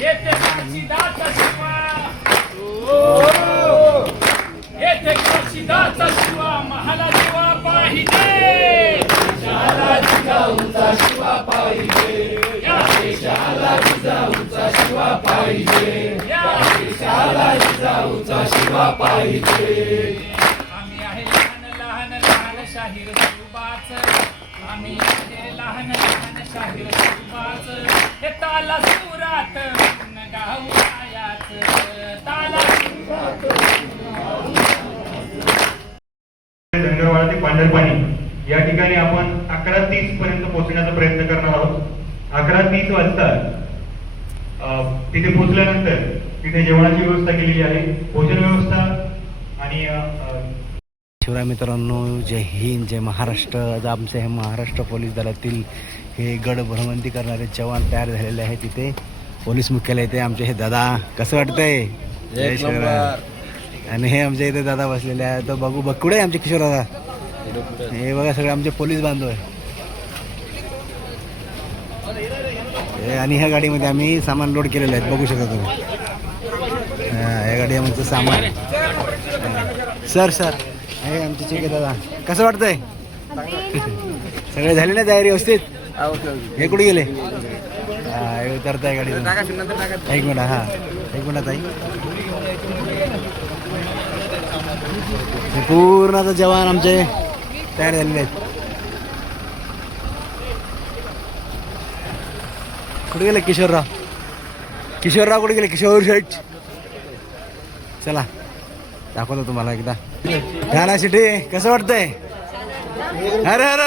येथे काशीदाचा शिवा येथे काशीदाचा शिवा महाला शिवा पाहिजे शाला जिजाऊचा शिवा पाहिजे या देशाला जिजाऊचा शिवा पाहिजे या देशाला जिजाऊचा शिवा पाहिजे आम्ही आहे लहान लहान लहान शाहीर सुबाच आम्ही आहे लहान लहान शाहीर सुबाच हे ताला सुरात गाऊ आयाच ताला सुरात डंगरवाडा ते पांढरपाणी या ठिकाणी आपण 11:30 पर्यंत पोहोचण्याचा प्रयत्न करणार आहोत. 11:30 वाजता तिथे पोहोचल्यानंतर तिथे जेवणाची व्यवस्था केलेली आहे. भोजन व्यवस्था आणि शिवराय मित्रांनो, जय हिंद, जय महाराष्ट्र. आज आमचे हे महाराष्ट्र पोलीस दलातील हे गड भ्रमंती करणारे जवान तयार झालेले आहेत. तिथे पोलीस मुख्यालय इथे आमचे हे दादा. कसं वाटतंय? जय शिवराय. आणि हे आमच्या इथे दादा बसलेले आहे. तर बघू बघ कुठे आमचे किशोर दादा. हे बघा सगळे आमचे पोलीस बांधव आहे. आणि ह्या गाडीमध्ये आम्ही सामान लोड केलेलं आहे, बघू शकता तुम्ही. या गाडी आमचं सामान. सर सर हे आमचे चिके दादा. कसं वाटतंय? सगळे झाले ना तयारी व्यवस्थित? हे कुठे गेले? हे उतरताय गाडी. एक मिनिट. हा एक मिनिट ताई. हे पूर्ण आता जवान आमचे तयार झालेले आहेत. कुठे गेले किशोरराव? किशोरराव कुठे गेले? किशोर शेठ. चला दाखवतो तुम्हाला एकदा. झाला सिटी. कसं वाटतंय? हर हर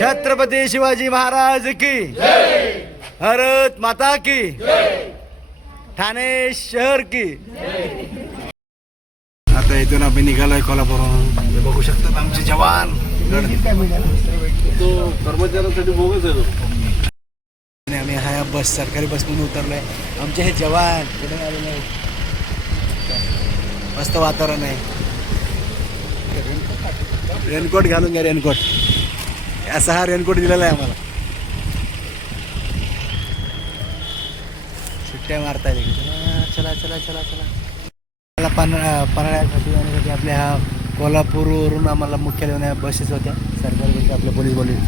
छत्रपती शिवाजी महाराज की, भारत माता की, ठाणे शहर की. आता इथून आम्ही निघालोय कोल्हापूरहून. बघू शकतात आमचे जवान. तो कर्मचाऱ्यांसाठी बोगस आहे तो. आम्ही हा बस सरकारी बसमधून उतरलोय. आमचे हे जवान कुठे आलेले आहेत. मस्त वातावरण आहे. रेनकोट घालून घ्या. रेनकोट असा हा रेनकोट दिलेला आहे आम्हाला. सुट्ट्या मारता येईल. चला चला चला चला. पन्हाळ्यासाठी जाण्यासाठी आपल्या हा कोल्हापूरवरून आम्हाला मुख्यालय बसेस होत्या, सरकारी बस, आपल्या पोलीस.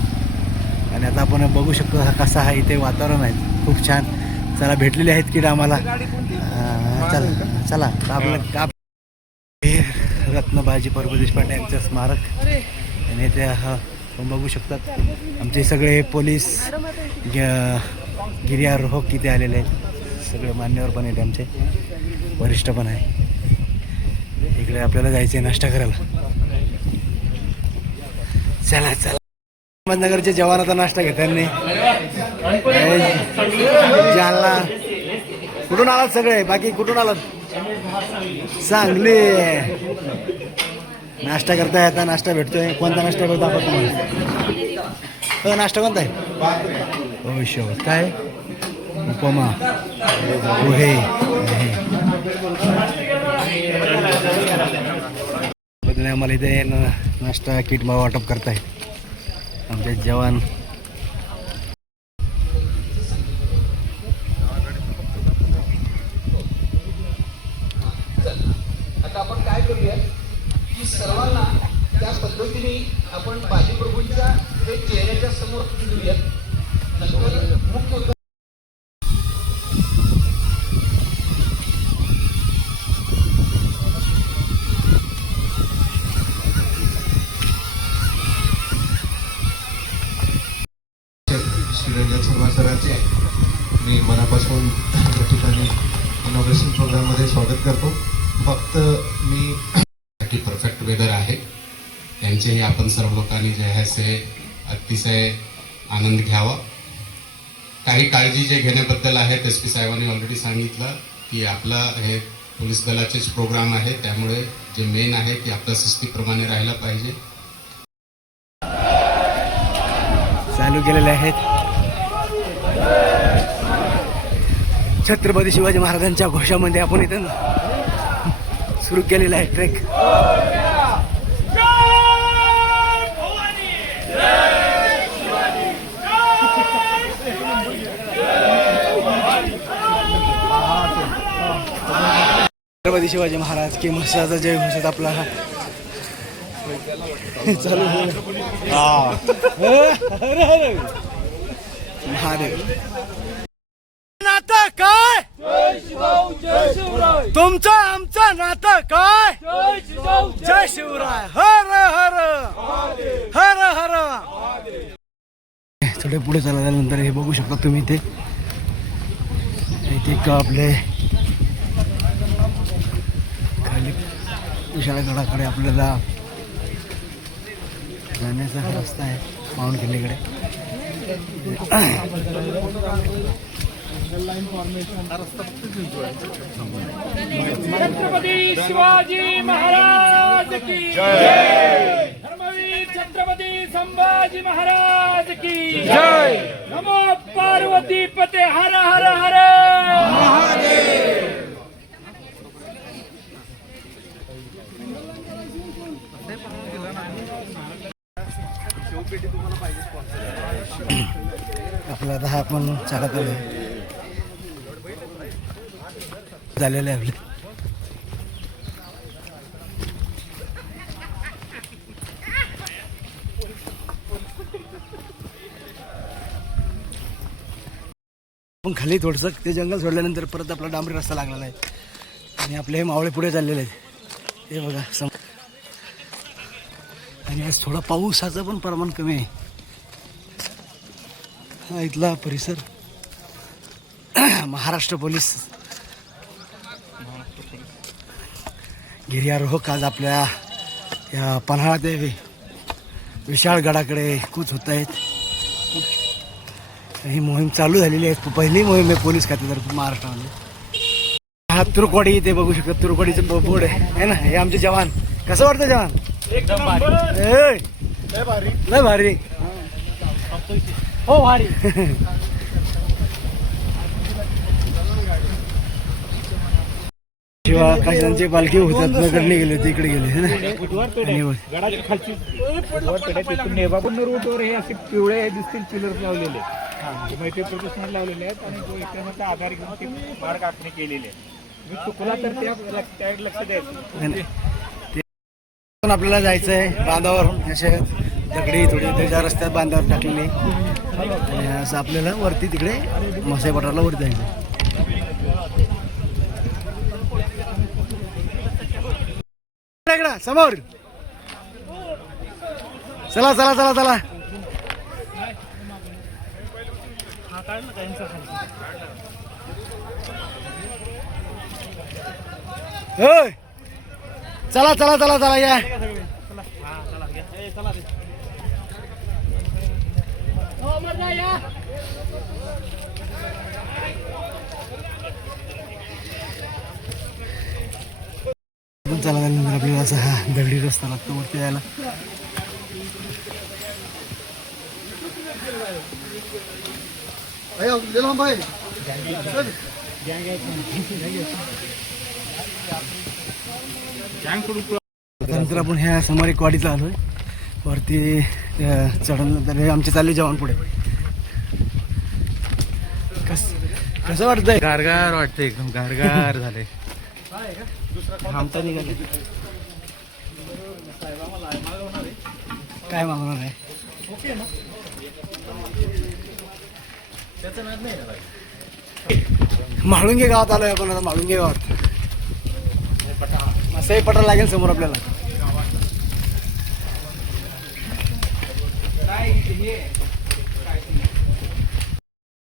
आणि आता आपण बघू शकतो हा कसा आहे इथे वातावरण आहे. खूप छान. चला भेटलेले आहेत की आम्हाला. चला चला. आपलं रत्नबाजी परब देशपांडे यांचं स्मारक. आणि इथे हा आपण बघू शकतात आमचे सगळे पोलीस गिर्यारोहक इथे आलेले आहेत. सगळे मान्यवर पण आहेत, आमचे वरिष्ठ पण आहे. इकडे आपल्याला जायचं आहे नाश्ता करायला. चला चला. अहमदनगरचे जवान आता नाश्ता घेतात. जालना. कुठून आलात सगळे? बाकी कुठून आलात? सांगली. नाश्ता करताय. आता नाश्ता भेटतोय. कोणता नाश्ता भेटतो आपण तुम्हाला? नाश्ता कोणता आहे? हो शेवट काय? उपमा, पोहे. बदले आम्हाला इथे नाश्ता किट वाटप करताय आमचे जवान. आता आपण काय करूया की सर्वांना त्या पद्धतीने आपण बाजीप्रभूंच्या हे चेहऱ्याच्या समोर घेऊया. मुख्य श्रीरंजन शर्मा सरांचे मी मनापासून या ठिकाणी इनॉग्रेशन प्रोग्राममध्ये स्वागत करतो. फक्त मी परफेक्ट वेदर आहे त्यांचेही आपण सर्व लोकांनी जे आहे ते अतिशय आनंद घ्यावा. काही काळजी जे घेण्याबद्दल आहेत एस पी साहेबांनी ऑलरेडी सांगितलं की आपला हे पोलीस दलाचेच प्रोग्राम आहे, त्यामुळे जे मेन आहे की आपल्या शिस्तीप्रमाणे राहायला पाहिजे. चालू केलेले आहेत छत्रपती शिवाजी महाराजांच्या घोषामध्ये. आपण इथं सुरू केलेला आहे ट्रेक. छत्रपती शिवाजी महाराज की मस्ताचा जय घोषित आपला चालू महादेव नातं काय तुमचं आमचं नातं काय जय शिवराय हर हर हर हर. थोडे पुढे चालल्यानंतर हे बघू शकता तुम्ही इथे आपले खाली विशाळगडाकडे आपल्याला जाण्याचा हा रस्ता आहे माउंट किल्लेकडे. छत्रपती शिवाजी महाराज की जय. धर्मवीर छत्रपती संभाजी महाराज की जय. नमो पार्वती पते हर हर हर महादेव. आपला आता हा आपण चालत आलो झालेलं आहे आपलं. पण खाली थोडंसं ते जंगल सोडल्यानंतर परत आपला डांबरी रस्ता लागलेला आहे आणि आपले हे मावळे पुढे चाललेले आहेत हे बघा आणि आज थोडा पावसाचं पण प्रमाण कमी आहे. हा इथला परिसर महाराष्ट्र पोलीस गिर्यारोहक आज आपल्या या पन्हाळा ते विशाळगडाकडे कूच होत आहेत. ही मोहीम चालू झालेली आहे. पहिली मोहीम आहे पोलीस खात्यातर्फे महाराष्ट्रामध्ये. हा तुरकवाडी ते बघू शकतो तुरकवाडीचं बोर्ड आहे ना. हे आमचे जवान कसं वाटतं जवान लय भारी हो भारी. शिवा काशांची पालखी होतात नगरने गेले होते इकडे गेले ना. गडाच्या खालची रोडवर हे असे पिवळे दिसतील पिलर लावलेले मैत्री प्रदूषण लावलेले आहेत आणि जो इतिहासाचा आधार घेऊन ते मार्ग आखणी केलेले आहे. मी चुकला तर त्याकडे लक्ष द्यायचं. आपल्याला जायचं आहे बांधावर असे दगडी थोडी त्याच्या रस्त्यात बांधावर टाकलेली आणि असं आपल्याला वरती तिकडे मसाई पठाराला वरती जायचं. समोर चला चला चला चला. चला चला चला चला या. चालल्यानंतर आपल्याला असा हा दगडी रस्ता लागतो वरती यायला. त्यानंतर आपण ह्या समोर एक वाडीचा आलोय वरती चढल्यानंतर आमचे चालले जवान पुढे. कसं वाटतंय? गारगार वाटतंय एकदम गारगार झाले. थांबता निघाले काय मागणार आहे? म्हाळुंगे गावात आलोय आपण आता. म्हाळुंगे गावात मसाई पठार लागेल समोर आपल्याला.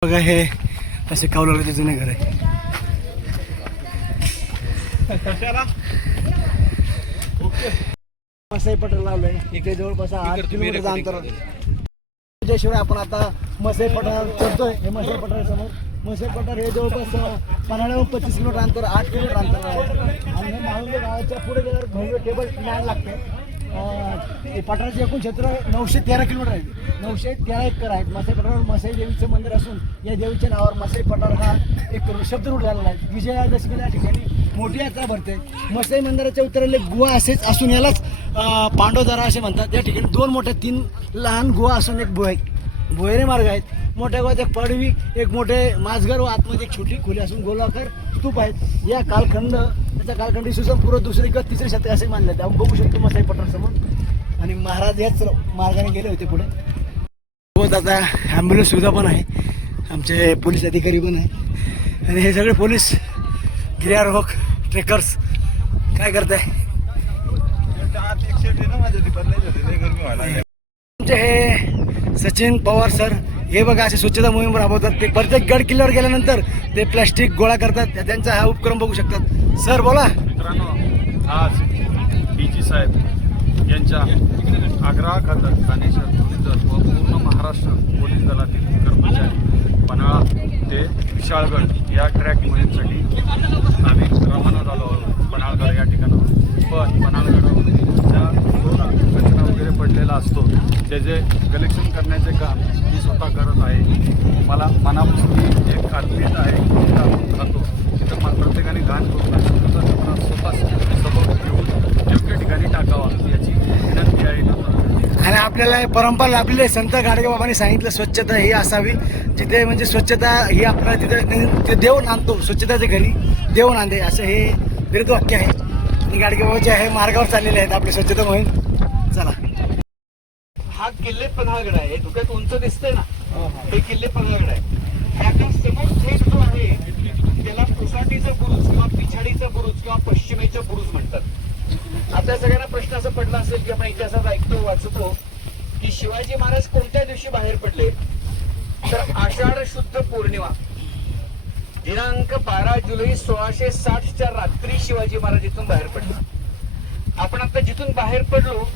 बघा हे असे कौलाचे जुने घर आहे. मसाई पठार लावलंय इकडे जवळपास 8 किलोमीटरचं अंतर. त्याशिवाय आपण आता मसाई पठार चढतोय. हे मसाई पठार समोर मसाई पठार हे जवळपास पन्हाळ्याहून 25 किलोमीटर अंतर 8 किलोमीटर अंतर आहे आणि हे म्हाळुंगे गावाच्या पुढे गेल्यावर भव्य टेबल लँड लागते. पठाराचे एकूण क्षेत्र 913 किलोमीटर आहे. 913 एकर आहेत. मसाई पठारावर मसाई देवीचं मंदिर असून या देवीच्या नावावर मसाई पठार हा एक शब्दरूढ झालेला आहे. विजयादशमीला या ठिकाणी मोठी यात्रा भरते. मसाई मंदिराच्या उत्तरेला गुहा असेच असून यालाच पांडवदारा असे म्हणतात. या ठिकाणी 2 मोठ्या 3 लहान गुहा असून एक भुहेरी मार्ग आहेत. मोठ्या गावात एक पडवी, एक मोठे माझघर व आतमध्ये एक छोटी खोली असून गोलाकार स्तूप आहेत. या कालखंड त्याचा कालखंड इसवी सन पूर्व 2रे किंवा 3रे शतक असे मानले जाते. आपण बघू शकतो मसाई पठार समोर. आणि महाराज याच मार्गाने गेले होते पुढे. सोबत आता ॲम्ब्युलन्स सुविधा पण आहे, आमचे पोलीस अधिकारी पण आहे. आणि हे सगळे पोलीस गिर्यारोहक ट्रेकर्स काय करताय. आमचे हे सचिन पवार सर हे बघा असे स्वच्छता मोहीम राबवतात. ते प्रत्येक गड किल्ल्यावर गेल्यानंतर ते प्लॅस्टिक गोळा करतात. त्यांचा हा उपक्रम बघू शकतात. सर बोला. मित्रांनो, आज DG साहेब यांच्या आग्रहाखातर ठाणे शहर पोलीस दल व पूर्ण महाराष्ट्र पोलीस दलातील कर्मचारी पन्हाळा ते विशाळगड या ट्रॅक मोहीमसाठी आम्ही रवाना झालो आहोत. पन्हाळगड या ठिकाणावर पण पन्हाळगडावर ज्या कचरा वगैरे पडलेला असतो त्याचे कलेक्शन करण्याचे काम मी स्वतः करत आहे. मला मनापासून एक खात्रीत आहे की आपण खातो तिथं मला प्रत्येकाने घाण करू नये, स्वतः सबक घेऊन योग्य ठिकाणी टाकावा याची विनंती आहे. आणि आपल्याला हे परंपरा लाभलेली आहे. संत गाडगेबाबांनी सांगितलं स्वच्छता ही असावी. जिथे म्हणजे स्वच्छता ही आपल्याला तिथे देव नांदतो, स्वच्छताच्या घरी देव नांदे असं हे विरुद्ध वाक्य आहे. आणि गाडगेबाबाचे आहे मार्गावर चाललेले आहेत आपली स्वच्छता मोहीम. चला. हा किल्ले पन्हाळगड आहे. धुक्यात उंच दिसतंय ना, हे किल्ले पन्हाळगड आहे. याच्या समोर थेट जो आहे त्याला पुसाटीचं बुरुज किंवा पिछाडीचं बुरुज किंवा पश्चिमेचं बुरुज म्हणतात. आपल्या सगळ्यांना प्रश्न असा पडला असेल की आपण इतिहासात ऐकतो वाचतो की शिवाजी महाराज कोणत्या दिवशी बाहेर पडले, तर आषाढ शुद्ध पौर्णिमा दिनांक 12 जुलै 1660च्या रात्री शिवाजी महाराज इथून बाहेर पडले. आपण आता जिथून बाहेर पडलो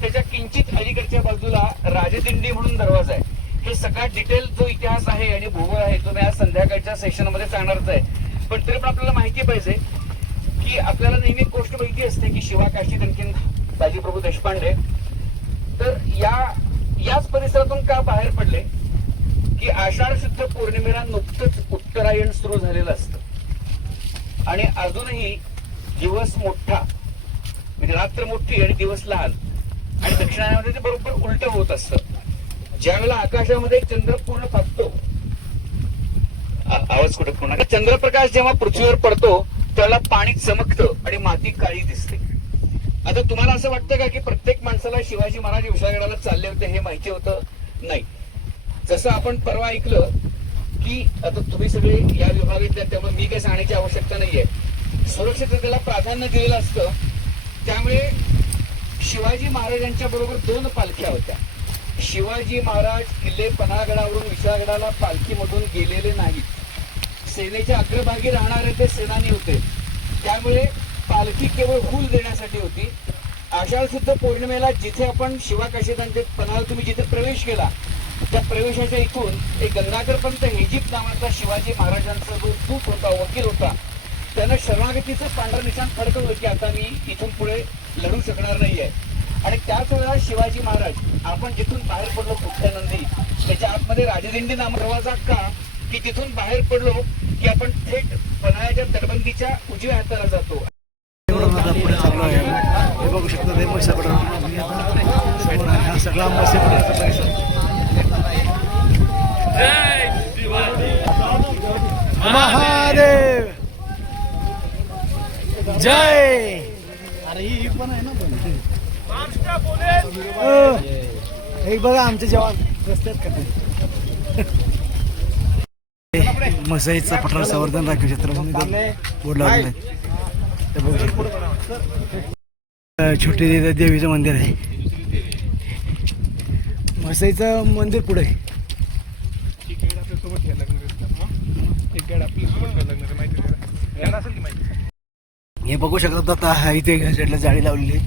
त्याच्या किंचित अलीकडच्या बाजूला राजदिंडी म्हणून दरवाजा आहे. हे सगळा डिटेल जो इतिहास आहे आणि भूगोल आहे तो मी आज संध्याकाळच्या सेशन मध्ये सांगणारच आहे. पण तरी पण आपल्याला माहिती पाहिजे की आपल्याला नेहमी गोष्ट माहिती असते की शिवा काशीद आणखीन बाजीप्रभू देशपांडे तर याच परिसरातून का बाहेर पडले की आषाढ शुद्ध पौर्णिमेला नुकतंच उत्तरायण सुरू झालेलं असतं आणि अजूनही दिवस मोठा म्हणजे रात्र मोठी आणि दिवस लहान आणि दक्षिणायनामध्ये ते बरोबर उलट होत असतं. ज्यावेळेला आकाशामध्ये चंद्र पूर्ण फाकतो, आवाज कुठे पूर्ण, चंद्रप्रकाश जेव्हा पृथ्वीवर पडतो त्याला पाणी चमकतं आणि माती काळी दिसते. आता तुम्हाला असं वाटतं का की प्रत्येक माणसाला शिवाजी महाराज विशाळगडाला चालले होते हे माहिती होतं? नाही. जसं आपण परवा ऐकलं की आता तुम्ही सगळे या विभागातल्या त्यामुळे मी काही सांगण्याची आवश्यकता नाहीये. सुरक्षिततेला प्राधान्य दिलेलं असतं. त्यामुळे शिवाजी महाराजांच्या बरोबर 2 पालख्या होत्या. शिवाजी महाराज किल्ले पन्हाळगडावरून विशाळगडाला पालखीमधून गेलेले नाहीत. सेनेच्या अग्रभागी राहणारे ते सेनानी होते. त्यामुळे पालखी केवळ हुल देण्यासाठी होती. आषाढ शुद्ध पौर्णिमेला जिथे आपण शिवाकाशीदांचे पन्हाळ तुम्ही जिथे प्रवेश केला त्या प्रवेशाच्या इथून एक गंगाधर पंत हेजीप नावाचा शिवाजी महाराजांचा जो दूत होता, वकील होता, त्यानं शरणागतीचं पांढरं निशाण फडकवलं की आता मी इथून पुढे लढू शकणार नाहीये. आणि त्याच वेळेला शिवाजी महाराज आपण जिथून बाहेर पडलो पुठ्यानंदी त्याच्या आतमध्ये राजदिंडी नाम दरवाजा का की तिथून बाहेर पडलो की आपण थेट पन्हाळ्याच्या तटबंदीच्या उजव्या हाताला जातो. पुढे चाललो आहे. हे बघू शकतो ते मसा पठार हा सगळा मसा पठारचा परिसर. महादेव जय. अरे ही पण आहे ना हे बघा आमचे जवान रस्त्यात करते. मसाईचं पठार संवर्धन राखीव क्षेत्र म्हणून बोर्ड लावलेलं आहे. छोटे देवीचं मंदिर आहे. मसाईचं मंदिर पुढे हे बघू शकतात. आता इथे साईडला जाळी लावलेली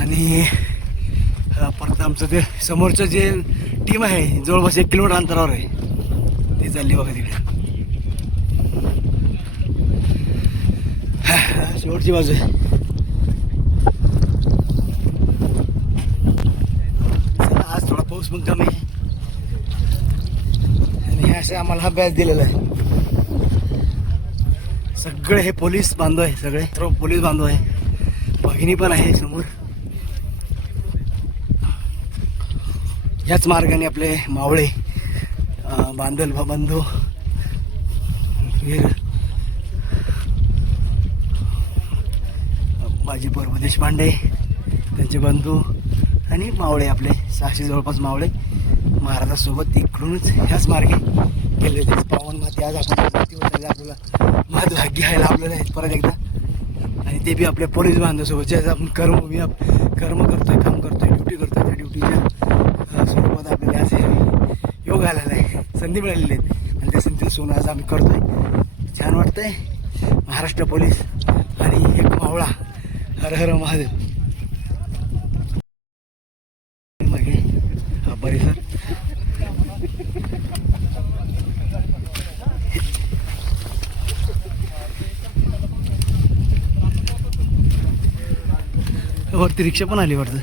आणि परत आमचं ते समोरचं जे टीम आहे जवळपास 1 किलोमीटर अंतरावर आहे ते चालली बघा तिकडे. शेवटची बाजू आहे. आज थोडा पाऊस पण कमी आहे आणि हे असं आम्हाला हा बॅच दिलेला आहे. सगळे हे पोलीस बांधव आहे, सगळे सर्व पोलीस बांधव आहे. भगिनी पण आहे समोर. याच मार्गाने आपले मावळे बांधल बंधू वीर बाजी प्रभू देशपांडे त्यांचे बंधू आणि मावळे आपले 600 जवळपास मावळे महाराजासोबत इकडूनच ह्याच मार्गे गेले होते. पावन माती आज आपण आपल्याला भाग्य आहे लाभलेलं आहे परत एकदा. आणि ते बी आपल्या पोलीस बांधवासोबत जे आपण कर्म करतोय, काम करतोय, ड्युटी करतोय, त्या ड्युटीच्या स्वरूपात आपल्याला आज योग आलेला आहे, संधी मिळालेली आहेत आणि त्या संधीचं सोनं आज आम्ही करतोय. छान वाटतंय. महाराष्ट्र पोलीस आणि एक मावळा. हर हर महादेव. मागे हा परिसर वरती रिक्षा पण आली वाटतं.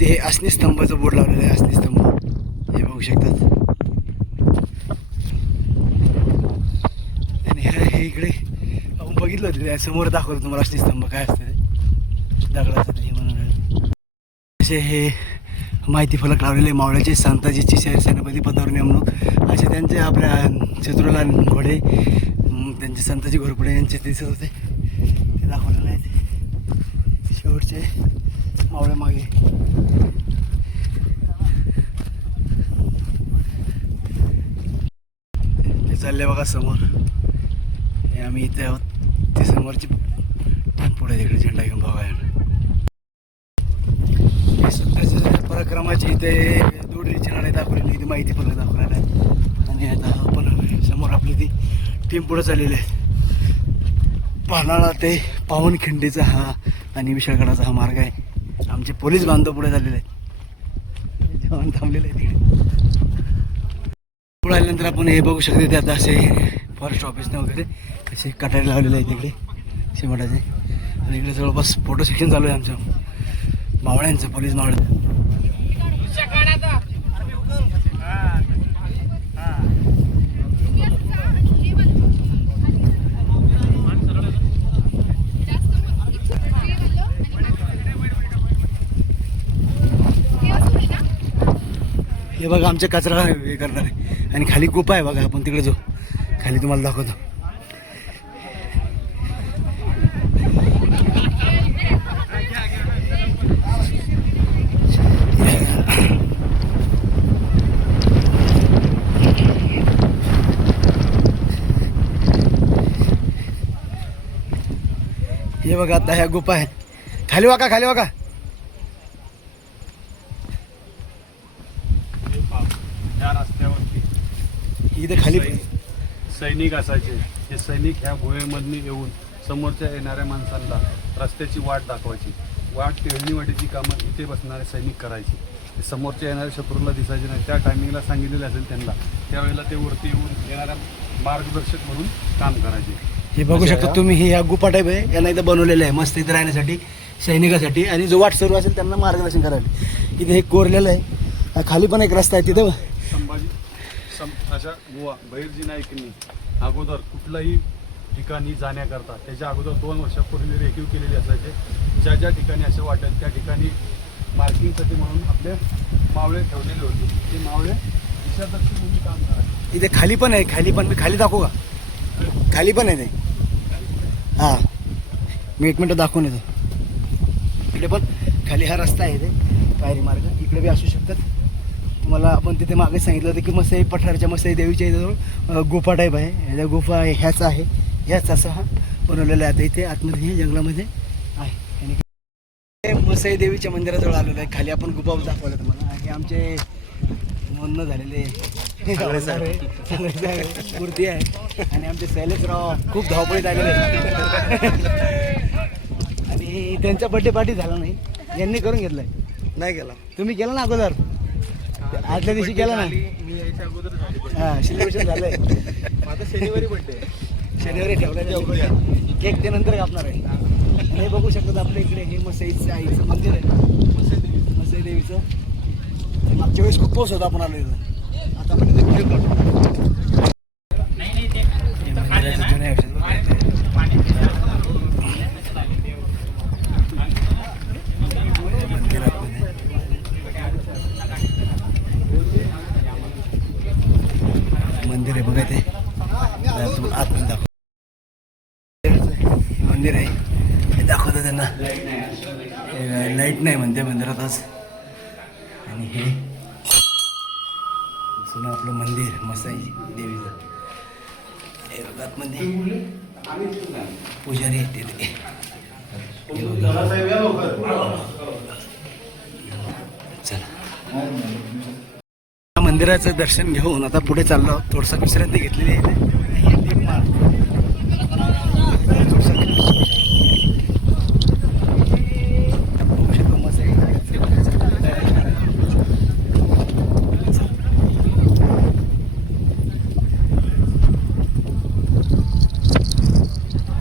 ते असनी स्तंभाचा बोर्ड लावलेला आहे. असनी स्तंभ हे बघू शकतात. आणि हे इकडे आपण बघितलं होतं समोर दाखवतो तुम्हाला असनी स्तंभ काय असतं ते दगडाचं हे म्हणून. असे हे माहिती फलक लावलेले मावळ्याचे संताजीची शहर सेनापती पदावर नेमणूक असे त्यांचे आपल्या शत्रुलाल घोडे त्यांचे संताजी घोरपडे यांचे दिसत होते ते दाखवलेले आहेत. शेवटचे मावळे मागे ते चालले बघा समोर. हे आम्ही इथे आहोत. ते समोरची पुढे तिकडे झेंडा घेऊन बघा. स्वतःच्या पराक्रमाची इथे दोडरीची नाणे दाखवलेली इथे माहिती फलक दाखवलेला आहे. आणि आता आपण समोर आपली ती टीम पुढे चाललेली आहे. पानाळा ते पावनखिंडीचा हा आणि विशाळगडाचा हा मार्ग आहे. आमचे पोलीस बांधव पुढे झालेले आहेत. जेवण थांबलेले आहे तिकडे. पुढे आल्यानंतर आपण हे बघू शकतो ते आता असे फॉरेस्ट ऑफिसने वगैरे असे कटारे लावलेले आहेत तिकडे शिमटाचे. आणि इकडे जवळपास फोटो सेक्शन चालू आहे आमचं मावळ्यांचं, पोलीस मावळ्यांचं. हे बघा आमच्या कचरा हे करणार आहे. आणि खाली गुफा आहे बघा. आपण तिकडे जाऊ, खाली तुम्हाला दाखवतो. हे बघा आता ह्या गुफा आहे. खाली वाका, खाली वाका. या रस्त्यावरती इथे खाली सैनिक असायचे. हे सैनिक ह्या गुहेमधून येऊन समोरच्या येणाऱ्या माणसांना रस्त्याची वाट दाखवायची. टेहळणीवाडीची कामं इथे बसणारे सैनिक करायचे. ते समोरच्या येणाऱ्या शत्रूला दिसायचे नाही. त्या टायमिंगला सांगितलेलं असेल त्यांना, त्यावेळेला ते वरती येऊन येणाऱ्या मार्गदर्शक म्हणून काम करायचे. हे बघू शकता तुम्ही. हे या गुफा टाईप आहे. यांना इथं बनवलेलं आहे मस्त इथे राहण्यासाठी सैनिकासाठी. आणि जो वाट सुरू असेल त्यांना मार्गदर्शन करायला. इथे हे कोरलेलं आहे. खाली पण एक रस्ता आहे तिथं. संभाजी अशा बुवा बहिर्जी नाईकांनी अगोदर कुठल्याही ठिकाणी जाण्याकरता त्याच्या अगोदर 2 वर्षापूर्वी रेखीव केलेले असायचे. ज्या ज्या ठिकाणी असं वाटेल त्या ठिकाणी मार्किंगसाठी म्हणून आपले मावळे ठेवलेले होते. ते मावळे दिशादर्शी म्हणून काम करायचे. इथे खाली पण आहे. खाली दाखवू का? खाली पण आहे ते. हां मी 1 मिनटं दाखवून येतो. इकडे पण खाली हा रस्ता आहे ते पायरी मार्ग. इकडे बी असू शकतात. तुम्हाला आपण तिथे मागे सांगितलं होतं की मसाई पठारच्या मसाई देवीच्या इथं गुफा टाईप आहे. ह्या गुफा ह्याच आहे. ह्याच असा हा बनवलेला आहे. आता इथे आतमध्ये हे जंगलामध्ये आहे. आणि मसाई देवीच्या मंदिराजवळ आलेलं आहे. खाली आपण गुफा दाखवलं तुम्हाला. हे आमचे म्हणणं झालेले मूर्ती आहे. आणि आमचे शैलेशराव खूप धावपळीत आलेले आहेत. आणि त्यांचा बड्डे पार्टी झाला नाही. यांनी करून घेतलाय. नाही केला. तुम्ही केला ना अगोदर? आदल्या दिवशी केला ना. मी यायच्या अगोदर हां सेलिब्रेशन झालंय. आता शनिवारी बड्डे शनिवारी ठेवला केक ते नंतर कापणार आहे. हे बघू शकतात आपल्या इकडे हे मसईचं आईचं मंदिर आहे, मसई देवीचं. मागच्या वेळेस खूप पाऊस होता आपण आलो इथं. आता आपण इथे व्हिडिओ काढतो. हे मंदिराचं जुन्या आयुष्यात मंदिर आहे बघा ते आतमध्ये दाखव. मंदिर आहे हे दाखवतं त्यांना. लाईट नाही म्हणते मंदिरात आज. आणि हे जुनं आपलं मंदिर मसाई देवीचं. हे बघा आतमध्ये पुजारी आहेत तिथे. चला मंदिराचं दर्शन घेऊन आता पुढे चाललो. थोडंसं विश्रांती घेतलेली आहे.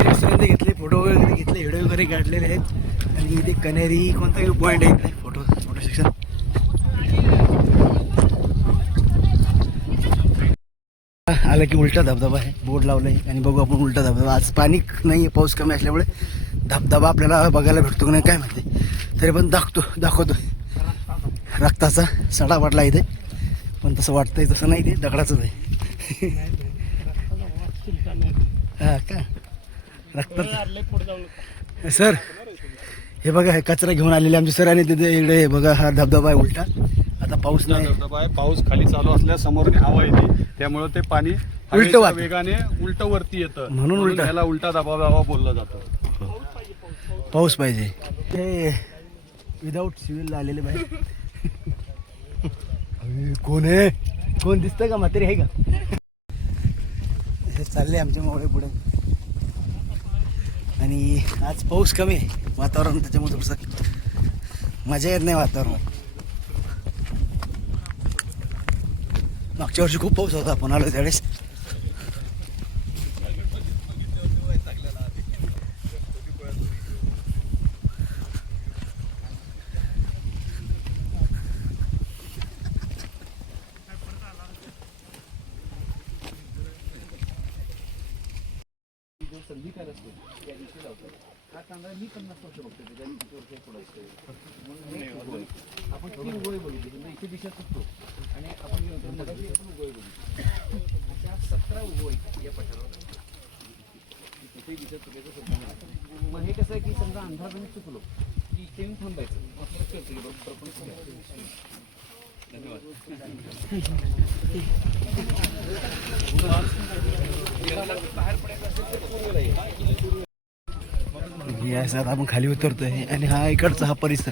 विश्रांती घेतली, फोटो वगैरे घेतले, व्हिडिओ वगैरे काढलेले आहेत. आणि इथे कनेरी कोणता व्ह्यू पॉईंट आहे इकडे फोटो सेक्शन. आलं की उलटा धबधबा आहे, बोर्ड लावलाय. आणि बघू आपण उलटा धबधबा. आज पाणी नाही, पाऊस कमी असल्यामुळे धबधबा आपल्याला बघायला भेटतो की नाही काय माहिती. तरी पण दाखवतो. रक्ताचा सडा वाटला इथे, पण तसं वाटतंय तसं नाही, ते दगडाचंच आहे. हा का रक्ताचं. सर हे बघा, हे कचरा घेऊन आलेले आमचे सर. आणि तिथे इकडे बघा हा धबधबा आहे उलटा. आता पाऊस नाही, धबधबा आहे. पाऊस खाली चालू असल्या समोर हवा येते, त्यामुळे ते पाणी उलटं हवेच्या वाहतं. वेगाने उलट वरती येतं. म्हणून उलटं. याला उलटा दबाव बोललं जातं. पाऊस पाहिजे. हे विदाऊट सिव्हिल आलेले बाहेर. कोण आहे? कोण दिसतंय का? म्हातारी आहे का? हे चालले आमच्या मावळे पुढे. आणि आज पाऊस कमी आहे, वातावरण त्याच्यामुळे थोडंसं मजा येत नाही वातावरण. मागच्या वर्षी खूप पाऊस होता आपण आलो त्यावेळेस. मग हे कसं आहे की समजा अंधाराने चुकलो की इथे थांबायचं. या साथ आपण खाली उतरतोय. आणि हा इकडचा हा परिसर.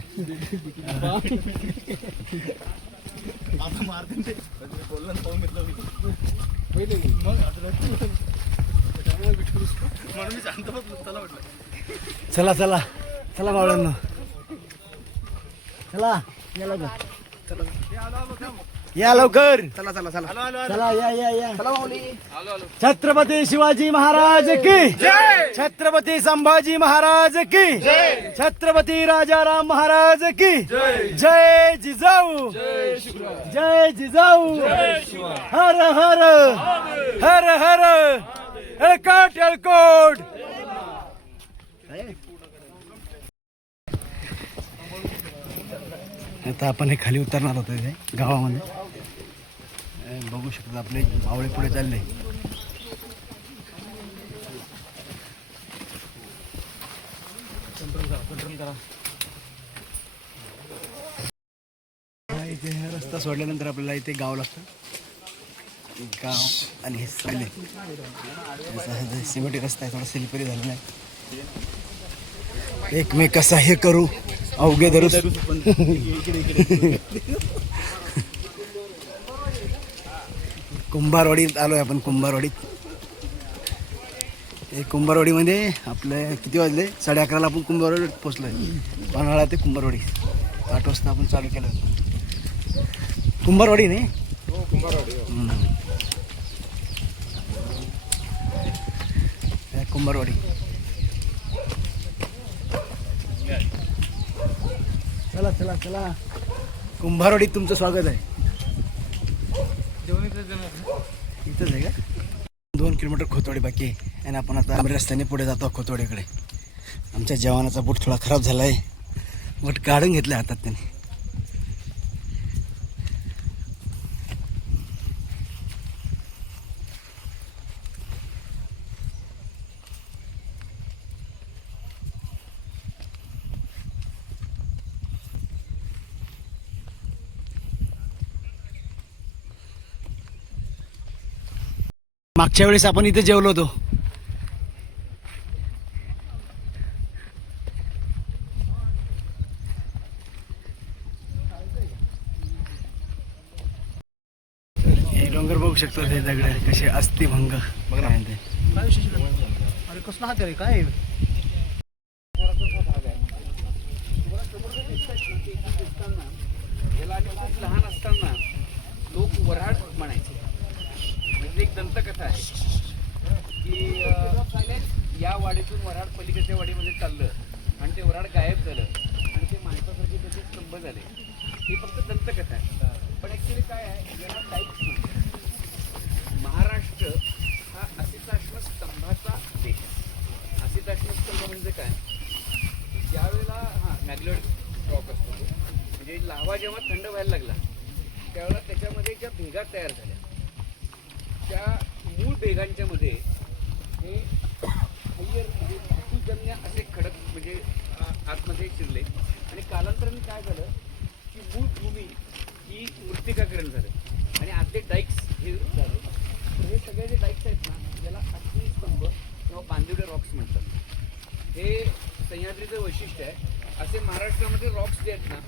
चला चला चला बावळ्यांनो, चला या लवकर. चला चला चला चला या छत्रपती शिवाजी महाराज की जय. छत्रपती संभाजी महाराज की जय. छत्रपती राजाराम महाराज की जय. जय जिजाऊ, जय जिजाऊ. हर हर हर हर एलकोट एलकोट. आता आपण हे खाली उतरणार होतो इथे गावामध्ये. बघू शकतो आपले मावळे पुढे चालले. इथे रस्ता सोडल्यानंतर आपल्याला इथे गाव लागतं. गाव आणि हे चालले सिमेंटी रस्ता आहे, थोडा स्लिपरी झालेला आहे. एकमेकाचा हे करू अवघे धरू. कुंभारवाडीत आलोय आपण. कुंभारवाडीत कुंभारवाडीमध्ये आपलं किती वाजले? 11:30 आपण कुंभारवाडीत पोचलोय. पन्हाळा ते कुंभारवाडी 8 वाजता आपण चालू केलं. कुंभारवाडी नाही, कुंभारवाडी. चला चला चला, कुंभारवाडीत तुमचं स्वागत आहे. इथंच आहे का? 2 किलोमीटर खोतवाडी बाकी आहे आणि आपण आता आंबे रस्त्याने पुढे जातो खोतवाडीकडे. आमच्या जवानाचा बूट थोडा खराब झाला आहे, बूट काढून घेतला हातात त्याने. मागच्या वेळेस आपण इथे जेवलो होतो. हे डोंगर बघू शकतो, ते दगड कसे अस्थिभंग बघा. अरे कसला हात आहे काय? लहान असताना लोक वऱ्हाड म्हणायचे. म्हणजे एक दंतकथा आहे की या वाडीतून वऱ्हाड पलीकडच्या वाडीमध्ये चाललं आणि ते वऱ्हाड गायब झालं आणि ते माणसासारखे त्याचे स्तंभ झाले. ही फक्त दंतकथा आहे, पण ॲक्च्युली काय आहे, याला टाईप्स म्हणतात. महाराष्ट्र हा असिताश्म स्तंभाचा देश. असिताश्म स्तंभ म्हणजे काय, ज्या वेळेला मॅग्लेट रॉक असतो, म्हणजे लावा जेव्हा थंड व्हायला लागला त्यावेळेला त्याच्यामध्ये ज्या भेगा तयार झाल्या, त्या मूळ भेगांच्या मध्ये हे धातूजन्य असे खडक म्हणजे आतमध्ये शिरले आणि कालांतराने काय झालं की मूळ भूमी ही मृत्तिकाकरण झालं आणि आतले डाईक्स हे झाले. तर हे सगळे जे डाईक्स आहेत ना, याला अग्निस्तंभ किंवा बांधिवडे रॉक्स म्हणतात. हे सह्याद्रीचं वैशिष्ट्य आहे. असे महाराष्ट्रामध्ये रॉक्स जे आहेत ना,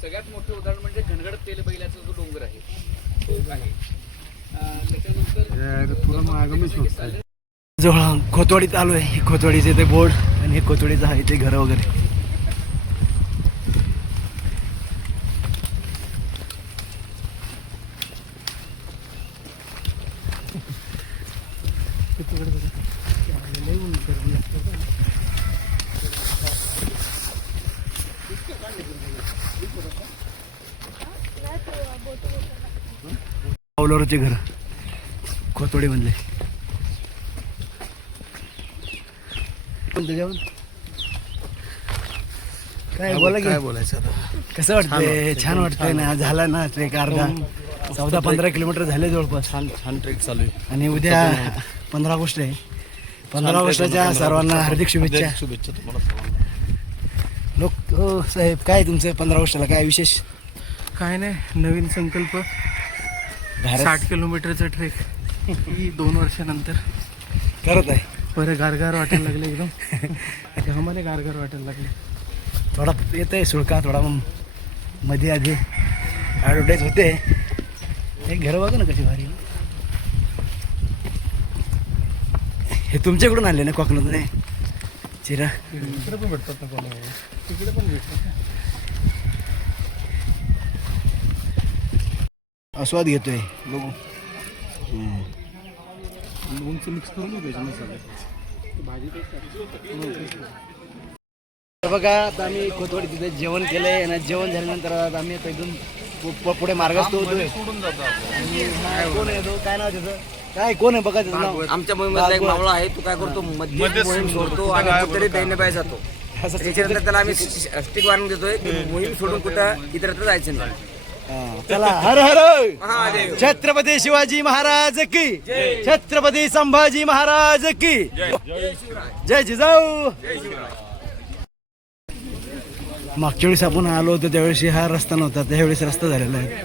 सगळ्यात मोठं उदाहरण म्हणजे घनगड तेलबैलाचा जो डोंगर आहे तो आहे. जवळ खोतवाडीत आलो आहे. हे खोतवाडीचे ते बोर्ड आणि हे खोतवाडीचं आहे ते घरं वगैरे. पावलावरचे घर खोतवाडी मधले. काय बोला, काय बोलायचं आता? कसं वाटतंय? छान वाटतंय ना? झाला ना ट्रेक अर्धा 14-15 किलोमीटर झाले जवळपास. छान छान ट्रेक चालू आहे. आणि उद्या 15 ऑगस्ट आहे. 15 ऑगस्टच्या सर्वांना हार्दिक शुभेच्छा. शुभेच्छा तुम्हाला सर्वांना. लोक साहेब, काय तुमचं 15 ऑगस्टला काय विशेष? काय नाही, नवीन संकल्प. 60 किलोमीटरचा ट्रेक ही 2 वर्षानंतर करत आहे. बरं गारगार वाटायला लागले एकदम. घामाने गारगार वाटायला लागले. थोडा येत आहे सुळका, थोडा मध्ये आधी ॲडव्हर्टाईज होते. हे घर बघा ना कशी भारी. हे तुमच्याकडून आले ना कोकणात चिरा? इकडे पण भेटतात ना कोणाला, तिकडे पण भेटतात. आस्वाद घेतोय बघू. उंच मिक्स करून घ्यायचं मसाले. बघा आता आम्ही खोतवाडी तिथे जेवण केलंय आणि जेवण झाल्यानंतर आता आम्ही आता इथून पुढे मार्गस्थ होतोय. सोडून जातो. कोण आहे तो? काय नाव त्याचं? काय कोण आहे बघा त्याचं नाव? आमच्या मोहिमेतला एक मावळा आहे. तो काय करतो, मध्ये मोहीम सोडतो आणि कुठेतरी दैन्यबाई जातो. त्याच्यानंतर त्याला आम्ही स्टिक वाढून देतोय की मोहीम सोडून कुठं इतरत्र जायचं नाही. चला, हर हर छत्रपती शिवाजी महाराज की, छत्रपती संभाजी महाराज की जय जिजाऊ. मागच्या वेळेस आपण आलो होतो त्यावेळेस हा रस्ता नव्हता, त्यावेळेस रस्ता झालेला आहे.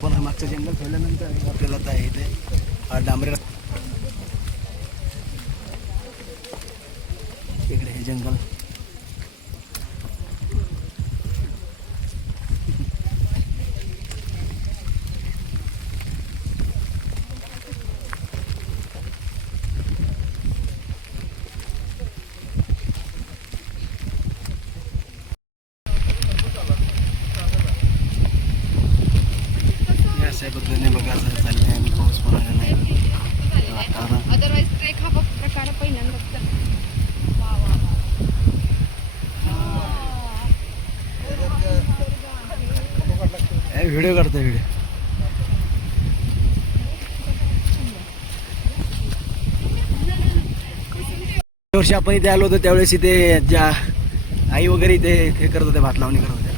पण मागचं जंगल सोडल्यानंतर आपल्याला आता इथे हा डांबरे इकडे हे जंगल. अशा पद्धतीने बघा असं चाललंय आणि पाऊस पण आला नाही वातावरण. अदरवाईज ट्रेक हा प्रकार पहिल्यांदाच करते. वा वा व्हिडिओ काढतो व्हिडिओ. वर्षी आपण इथे आलो होतो त्यावेळेस इथे ज्या आई वगैरे इथे हे करत होते, भात लावणी करत होते.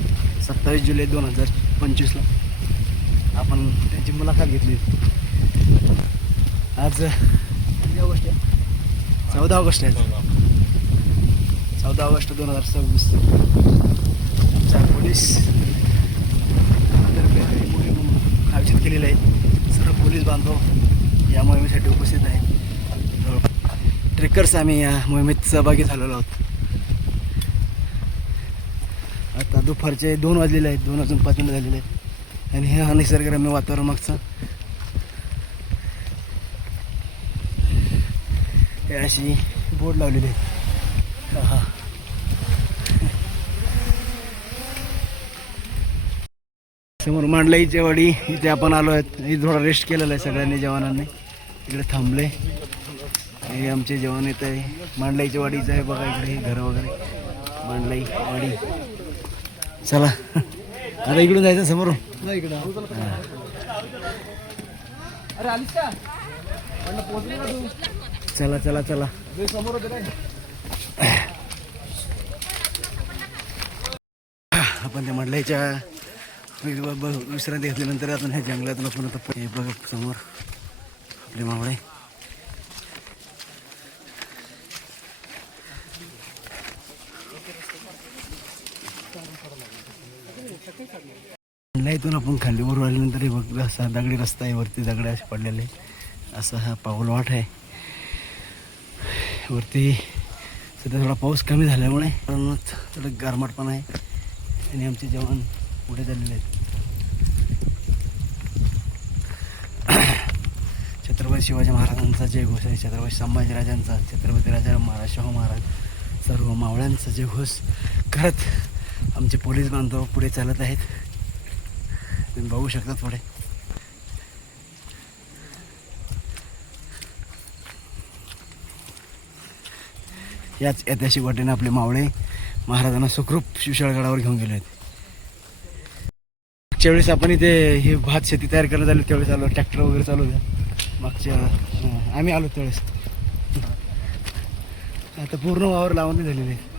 27 जुलै 2025 आपण त्यांची मुलाखत घेतली. आज किती ऑगस्ट आहे? 14 ऑगस्ट आहे. 14 ऑगस्ट 2026. आमचा पोलीस मोहीम आयोजित केलेलं आहे. सर्व पोलीस बांधव या मोहिमेसाठी उपस्थित आहेत. ट्रेकर्स आम्ही या मोहिमेत सहभागी झालेलो आहोत. आता दुपारचे 2 वाजलेले आहेत, 2 वाजून 5 मिनिट झालेले आहेत आणि हे निसर्गरम्य वातावरण मागचं हे अशी बोर्ड लावलेली आहे. हा समोर मांडलाईच्या वाडी इथे आपण आलो आहेत. इथे थोडा रेस्ट केलेला आहे सगळ्यांनी, जवानांनी इकडे थांबले. हे आमचे जवान येत आहे. मांडलाईच्या वाडीचं आहे बघा इकडे घरं वगैरे. मांडलाई वाडी. चला आता इकडून जायचं समोरून. चला चला चला आपण त्या मांडलाईच्या विश्रांती घेतल्यानंतर आपण ह्या जंगलातून आपण आता हे बघा समोर आपले मावळे. इथून आपण खालीवर आल्यानंतर हे बघ असा दगडी रस्ता आहे. वरती दगड असे पडलेले असा हा पाऊलवाट आहे. वरती सध्या थोडा पाऊस कमी झाल्यामुळे थोडं गारमाट पण आहे आणि आमचे जवान पुढे चाललेले आहेत. छत्रपती शिवाजी महाराजांचा जयघोष आहे. छत्रपती संभाजीराजांचा, छत्रपती राजा महाराज शाहू महाराज, सर्व मावळ्यांचा जयघोष करत आमचे पोलीस बांधव पुढे चालत आहेत. तुम्ही बघू शकता पुढे. याच ऐतिहासिक वाटेने आपले मावळे महाराजांना सुखरूप शिवशाळगडावर घेऊन गेले आहेत. मागच्या वेळेस आपण इथे हे भात शेती तयार करण्यात आली त्यावेळेस आलो. ट्रॅक्टर वगैरे चालू होत्या मागच्या आम्ही आलो त्यावेळेस. आता पूर्ण वावर लावणी झालेले आहे.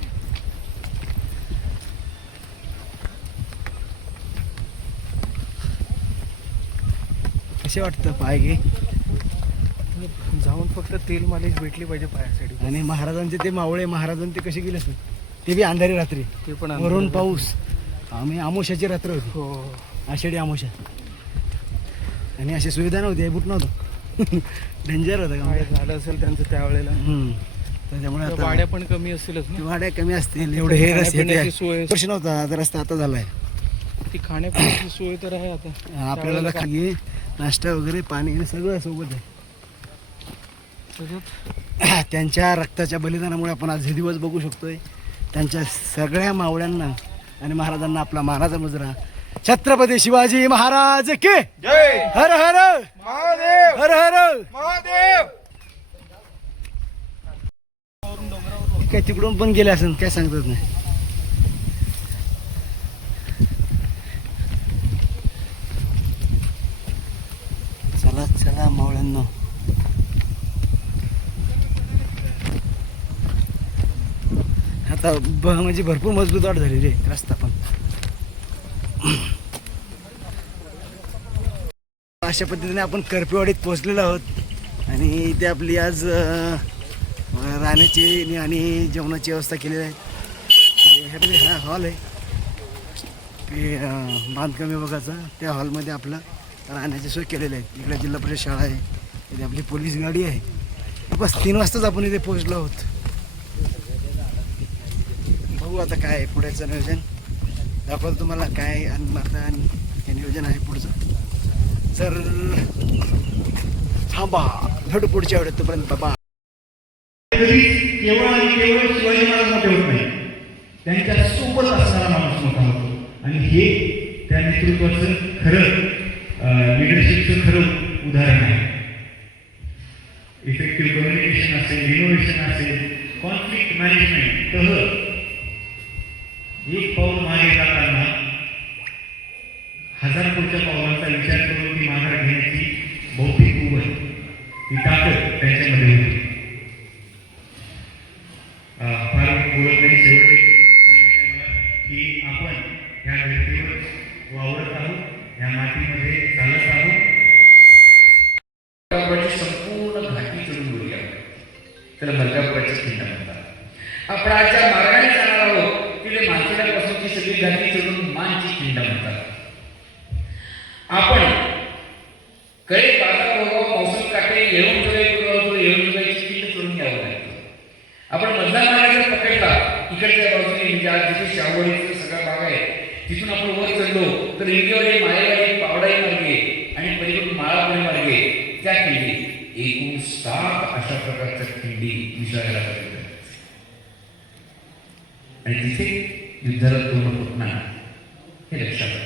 कसे वाटतं पाय घे जाऊन फक्त तेल मालिश भेटली पाहिजे पायासाठी. आणि महाराजांचे ते मावळे महाराजांचे कसे गेले असते ते बी अंधारी रात्री, ते पण वरून पाऊस. आम्ही आमोशाची रात्र होती. हो आषाढी आमोशा आणि अशी सुविधा नव्हती, बूट नव्हतं. डेंजर होतं का काय झालं असेल त्यांचं त्यावेळेला. त्याच्यामुळे त्या आता वाड्या पण कमी असतीलच ना. वाड्या कमी असतील एवढे हे रस्ते खाण्यापिण्याची सोय. वर्ष नव्हता आता रस्ता आता झालाय. ती खाण्यापिण्याची सोय तर आहे आता. आपल्याला खाली नाश्ता वगैरे पाणी सगळं सोबत आहे. त्यांच्या रक्ताच्या बलिदानामुळे आपण आज हे दिवस बघू शकतोय. त्यांच्या सगळ्या मावळ्यांना आणि महाराजांना आपला मानाचा मुजरा. छत्रपती शिवाजी महाराज के जय. हर हर महादेव हर हर महादेव. काय तिकडून पण गेले असेल काय सांगतात नाही. चला चला मावळ्यांना. आता म्हणजे भरपूर मजबूत वाट झालेली आहे रस्ता पण. अशा पद्धतीने आपण करपेवाडीत पोहोचलेलो आहोत आणि इथे आपली आज राहण्याची आणि जेवणाची व्यवस्था केलेली आहे. हा हॉल आहे ते बांधकाम विभागाचा. त्या हॉलमध्ये आपलं राहण्याची सोय केलेली आहे. इकडे जिल्हा परिषद शाळा आहे, इथे आपली पोलीस गाडी आहे. बस 3 वाजताच आपण इथे पोहोचलो आहोत. बघू आता काय आहे पुढेचं नियोजन. दाखवलं तुम्हाला काय आणि आता हे नियोजन आहे पुढचं. जर थांबा भेटू पुढच्या वेळेत. तोपर्यंत बाबा. केवळ आणि केवळ शिवाजी महाराज मोठे होत नाही, त्यांच्या सोबत असणारा माणूस मोठा होतो. आणि हे त्या नेतृत्वाचं खरं लिडरशिपचं खरं उदाहरण आहे. इफेक्टिव्ह कम्युनिकेशन असेल, इनोव्हेशन असेल, कॉन्फ्लिक्ट मॅनेजमेंट, तह एक पाऊल मागे जाताना हजार पुढच्या पावलांचा विचार करून ती माघार घेण्याची बौद्धिक कुवत, ही ताकद त्यांच्यामध्ये होती. फार बोलत नाही, शेवटी सांगायचं मला की आपण ह्या धर्तीवर वावरत आहोत, ह्या मातीमध्ये चालत आहोत. संपूर्ण घाटी चढून बोलूया, त्याला मलकापुराची खिंड म्हणतात. आपण आज ज्या मार्गाने जाणार आहोत तिथे माथेरापासूनची सगळी घाटी चढून मानची खिंड म्हणतात. आपण कडे बाजार मौसम काटे येऊन येऊन खिंड चढून घ्यावं लागतं. आपण मधला मार्ग जर पकडला इकडच्या बाजूने म्हणजे आज जिथे शावडीचा सगळा भाग आहे तिथून आपण वर चढलो तर इंडियावाडी, माळेवाडी, पावडाई मार्गे आणि पलीकडून माळापुणे मार्गे त्या खिंडी एकूण 7 अशा प्रकारच्या खिंडी विचारायला पाहिजे. आणि तिथे युद्धाला तोंड फुटणार हे लक्षात